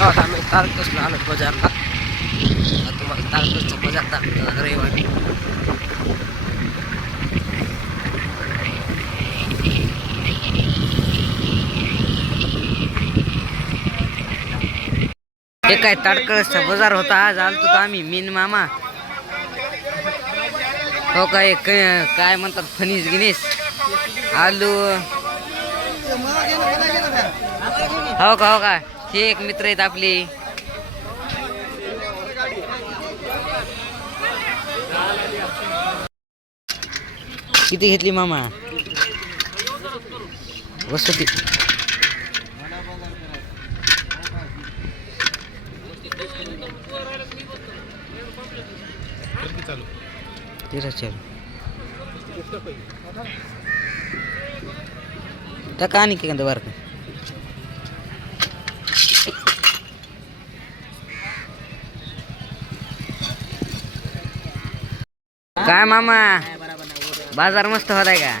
गावात आम्ही तारकसला आलो बाजारला. आता तुम्हाला तारकसचा बाजार दाखवतो रविवारी. हे काय ताडकळसचा बाजार होता? आज आलतो तर आम्ही मीन मामा. हो काय काय म्हणतात फणीस गिनीस. आलू. हो का हो काय हे एक मित्र आहेत आपले. किती घेतली मामा? वसती. तेरा चालू त्या का नाही का बरं काय मामा? बाजार मस्त होताय का?